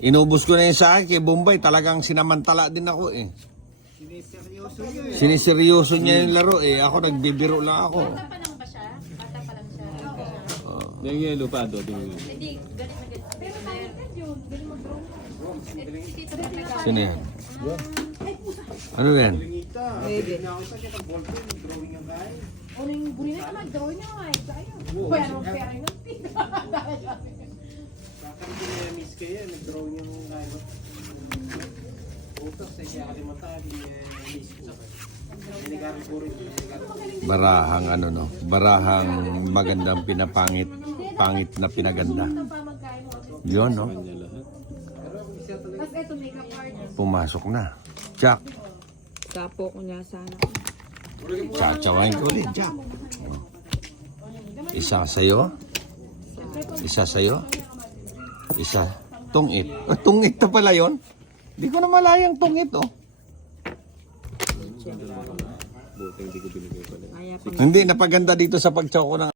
Inubos ko na yun sa akin kay Bombay. Talagang sinamantala din ako eh. Siniseryoso niya yung laro eh. Ako nagbibiro lang ako. Bata pa lang ba siya? Bata pa lang siya. Yung yellow pa do. Hindi, galit na galit. Pero talented yun. Galing mag-draw. Si Tito talaga. Sino yan? Ano yan? O na yung buri na ka mag-draw niya nga eh. Tayo. Pero yung miss kaya, nag-draw niya ng kaya. Utos, siya kalimutan, miss ko sa kanya. Barahang ano no? Barahang magandang pinapangit. Pangit na pinaganda. Yun no? Tapos eto, makeup artist. Pumasok na. Jack. Tapo ko niya sana. Tsatsawain ko ulit, Jack. Isa sa'yo. Isa sa'yo. Isa. Tungit. Tungit na pala yun. Di ko na malayang tungit, oh. Buti hindi ko binigay pala. Kaya Hindi, napaganda dito sa pagtsako ng